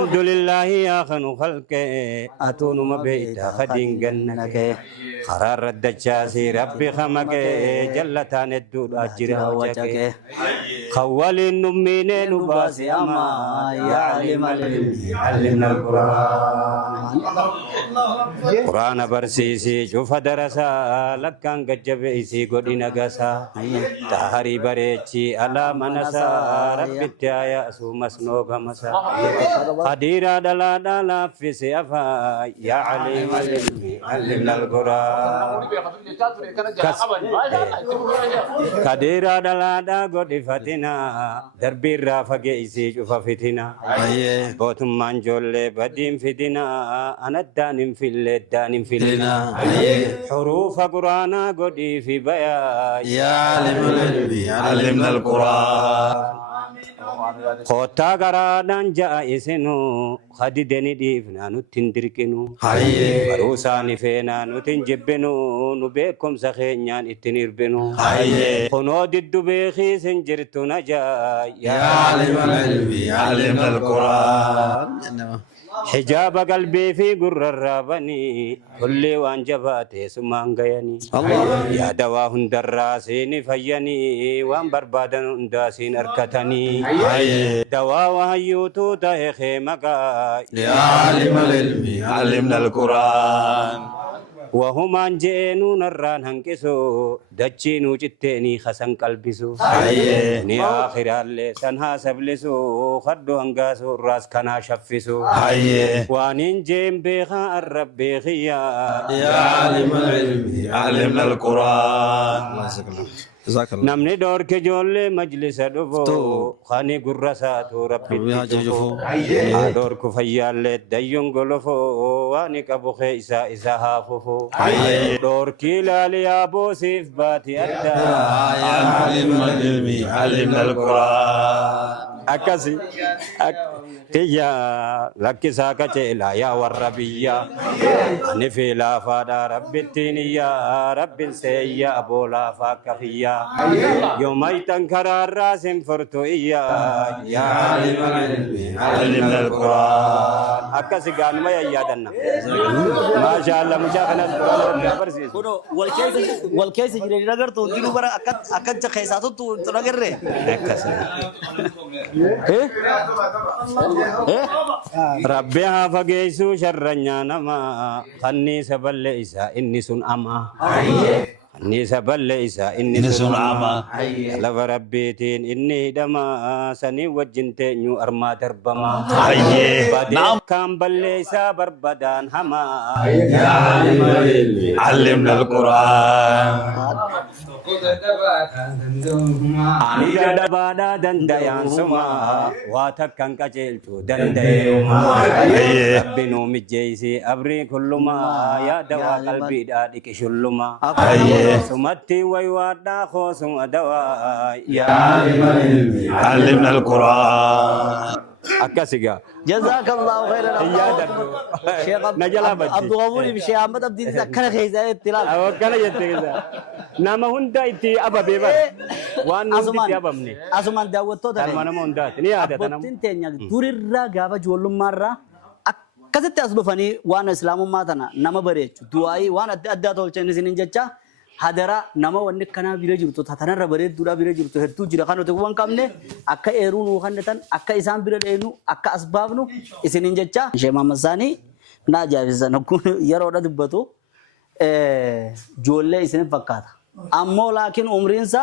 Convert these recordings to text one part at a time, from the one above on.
الحمد لله يا خنو خلق أتون ما بيتا خدين جنك قرار الدجاسي ربي خمك جلتان الدود أجرها وجهك خوال النمين نباسي أما يا علم العلم علمنا القرآن قرآن برسيسي شوف درسا لكان قجب إيسي قدي نقسا تهري بريتشي على منسا ربي التايا سومسنوغ مسا قديرا دلا دلا في سيافا يا علم العلم علمنا القرآن قديرا دلا دا قدي فتنا دربي رافقي إيسي شوف فتنا بوتم منجول بدين فتنا أنا الدانم في الدانم في لنا حروف قرانا قدي في بيا يا عالم العلم علمنا القرآن خوتا قرانان جائسنو خددني ديفنا نتندركنو بروساني فينا نتنجبنو نبيكم سخينيان اتنيربنو خنو دد بيخي سنجرتو نجا يا عالم العلم علمنا القرآن حجاب قلبي في قر الرابني كل وان جباتي سمان غياني يا دواهن دراسين فيني وان بربادن انداسين اركتني دوا وهيوتو تاهي مقا يا عالم العلم علمنا القرآن وهم انجينو نران هنكسو دچينو جتيني خسن قلبسو ني آخر اللي سنها سبلسو خدو هنگاسو راس كنا شفسو وانين جيم بيخا الرب بيخيا يا عالم العلم علمنا القرآن جزاك الله نمني دور کے جولے مجلس دفو خانی گرساتو ربی تجفو دور کو فیالے دیون گلفو وانی کبو خیسا اسا حاففو دور کی لالی آبو سیف باتی ادا يا عالم العلم علمنا القرآن أكاسي تيا لكي ساكا تيلا يا والربيا نفي لا فادا رب التينيا رب سيا أبو لا فاكفيا يوم يتنكر الراس فرتو إيا يا عالم العلم علمنا القرآن أكاسي قال ما يادنا ما شاء الله مجاهنا القرآن برسيس والكيس جري نجار تو دينو برا أكاد جخيساتو تو نجار ري أكاسي ربي هافجيسو شرنيا نما خني سبل إسا إني سن أما خني سبل إسا إني سن أما لف ربيتين إني دما سني وجنتين يو أرما دربما نعم كام بل إسا بربدان هما يا عالم العلم علمنا القرآن ani dadabada dandayan suma watakkan qaceltu dandayuma rabbinu mijjeisi abri kulluma ya dawa qalbi da dikishulluma sumatti way wada khosum adawa ya عالم العلم علمنا القرآن akasiga جزاك الله خيرا يا دردو شيخ نجلا بجي عبد الغفور بشيخ احمد عبد العزيز كان خيزه اطلاع awakala yettegeza nama hunda itti ababe bar wan namti abamne asuman daawwatto tan manama hundaati ni yaada tanam abbootiin teenya durirraa gaafa ijoollummaarraa akkasitti as dhufanii waan islaamummaa tana nama bareechu du'aayii waan adda addaa tolchan isinin jecha hadara nama wanni kanaa bira jirtu tatanarra bareedduudha bira jirtu hedduu jira kan nuti waan qabne akka eeruu nuu kannatan akka isaan bira dheenu akka asbaabnu isinin jecha Sheekh Muhammad Sani naa jaabisan kun yeroodha dubbatu ijoollee isin fakkaata ammoo laakiin umriinsa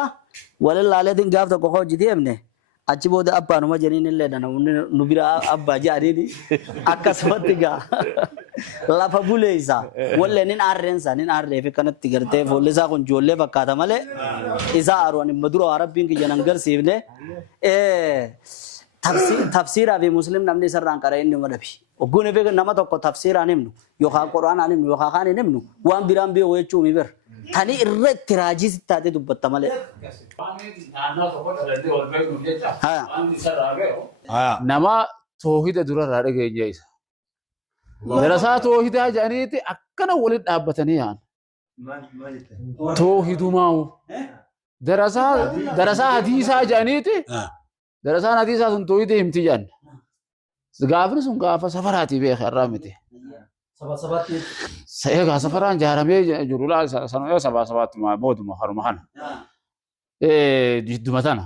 walillaaleen gaaf tokko hojii deemne achi booda abbaanuma jeniin illee namni nu bira abbaa jaadini akkasumatti gaa lafa buleessa wallee nin aarreensa nin aarree fi kanatti gartee foollee isaa kun ijoollee fakkaata malee isaa aaruun imma dura rabbiin kiyya nan garsiifne tafsiiraa fi muslim namni isarraan qara inni madabi ogguun fi nama tokko tafsiiraan himnu yookaan quraanaan himnu yookaan kaan hin himnu waan biraan biyya jechuu mi bir tani irratti raajii sittaatee dubbatta malee. nama toohida durarraa dhageenya isa. Darasaa toohidaa jedhaniiti akkana waliin dhaabbatanii yaa'an. Toohidumaa'u. Darasaa hadiisaa jedhaniiti. Darasaan hadiisaa sun toohida himti jedhan. gaafni sun gaafa safaraatii beeke irraa miti. Egaa safaraan jaaramee jiru laa sanoo sabaatumaa booduma haruma kana. Jidduma tana.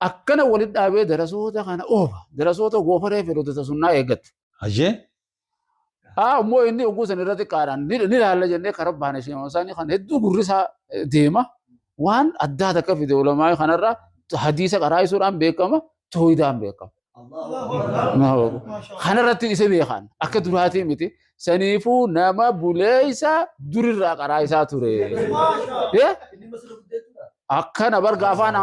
Akkana walitti dhaabee darasoota kana oofa. Darasoota goofaree fedhotota sunnaa eeggatu. Ajee? Ammoo inni oguu san irratti qaadhaan ni ilaalla jennee karaa baana ishee isaanii kan hedduu gurrisaa deema. Waan addaa takka fide ulamaa kanarraa hadiisa qaraayisuudhaan beekama, tooyidaan beekama. Kanarratti isa beekan akka duraatii miti. Saniifuu nama buleessa durirraa qaraayisaa ture. Akkana barga afaan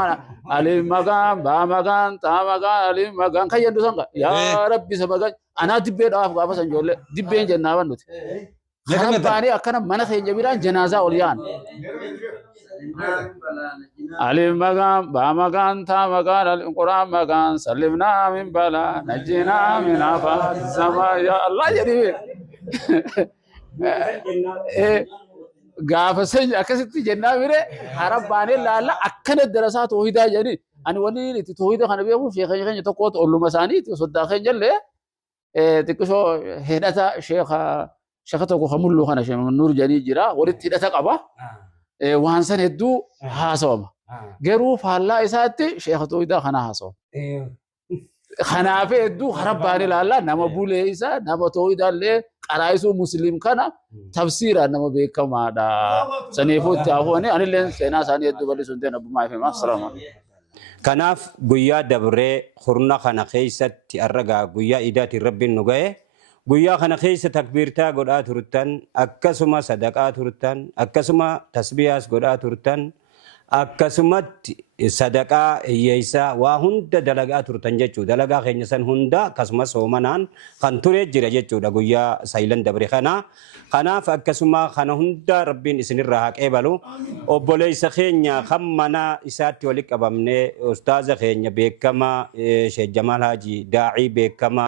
alim magaan, baa magaan, taa magaan, alim magaan kan jedhu sanqa. Yaa Rabbi sabagaan anaa dibbee dhawaaf gaafa san ijoollee dibbeen jennaa bannuti. Kanan baanee akkana mana keenya biraan janaazaa ol yaa'an. Alim magaan, baa magaan, taa magaan, alim quraan magaan, sallimnaa min balaa, najjinaa min afaan samaa yaa Allah jedhee. Gaafa sanya akkasitti jennaa bire karaa baanee laalla akkana darasaa toohidaa jedhani ani wanni itti toohida kana beekuuf sheekha keenya tokkotu olluma isaaniiti soddaa keenya illee xiqqishoo hidhata sheekha tokko kamullu kana sheekha nuur jedhanii jira walitti hidhata qaba waan san hedduu haasawama garuu faallaa isaatti sheekha toohidaa kana haasawama. Kanaaf hedduu karaa baanee laalla nama bulee isaa nama toohidaa illee qaraayisuu musliim kana tafsiiraan nama beekamaadha. Saniifuu itti hafuuni anillee seenaa isaanii hedduu bal'isuun ta'e abbummaa ifeema. Assalamu Kanaaf guyyaa dabree hurna kana keessatti arragaa guyyaa idaatiin rabbiin nu ga'e guyyaa kana keessa takbiirtaa godhaa turtan akkasuma sadaqaa turtan akkasuma tasbiyaas godhaa turtan akkasumatti sadaqaa hiyyeessaa waa hunda dalagaa turtan jechuudha. Dalagaa keenya san hunda akkasumas soomanaan kan ture jira jechuudha guyyaa saayilan dabre kana. Kanaaf akkasuma kana hunda rabbiin isinirraa haa qeebalu. Obboleessa keenya kan mana isaatti walitti qabamnee ustaaza keenya beekamaa Sheekh Jamaal Haji Daa'ii beekamaa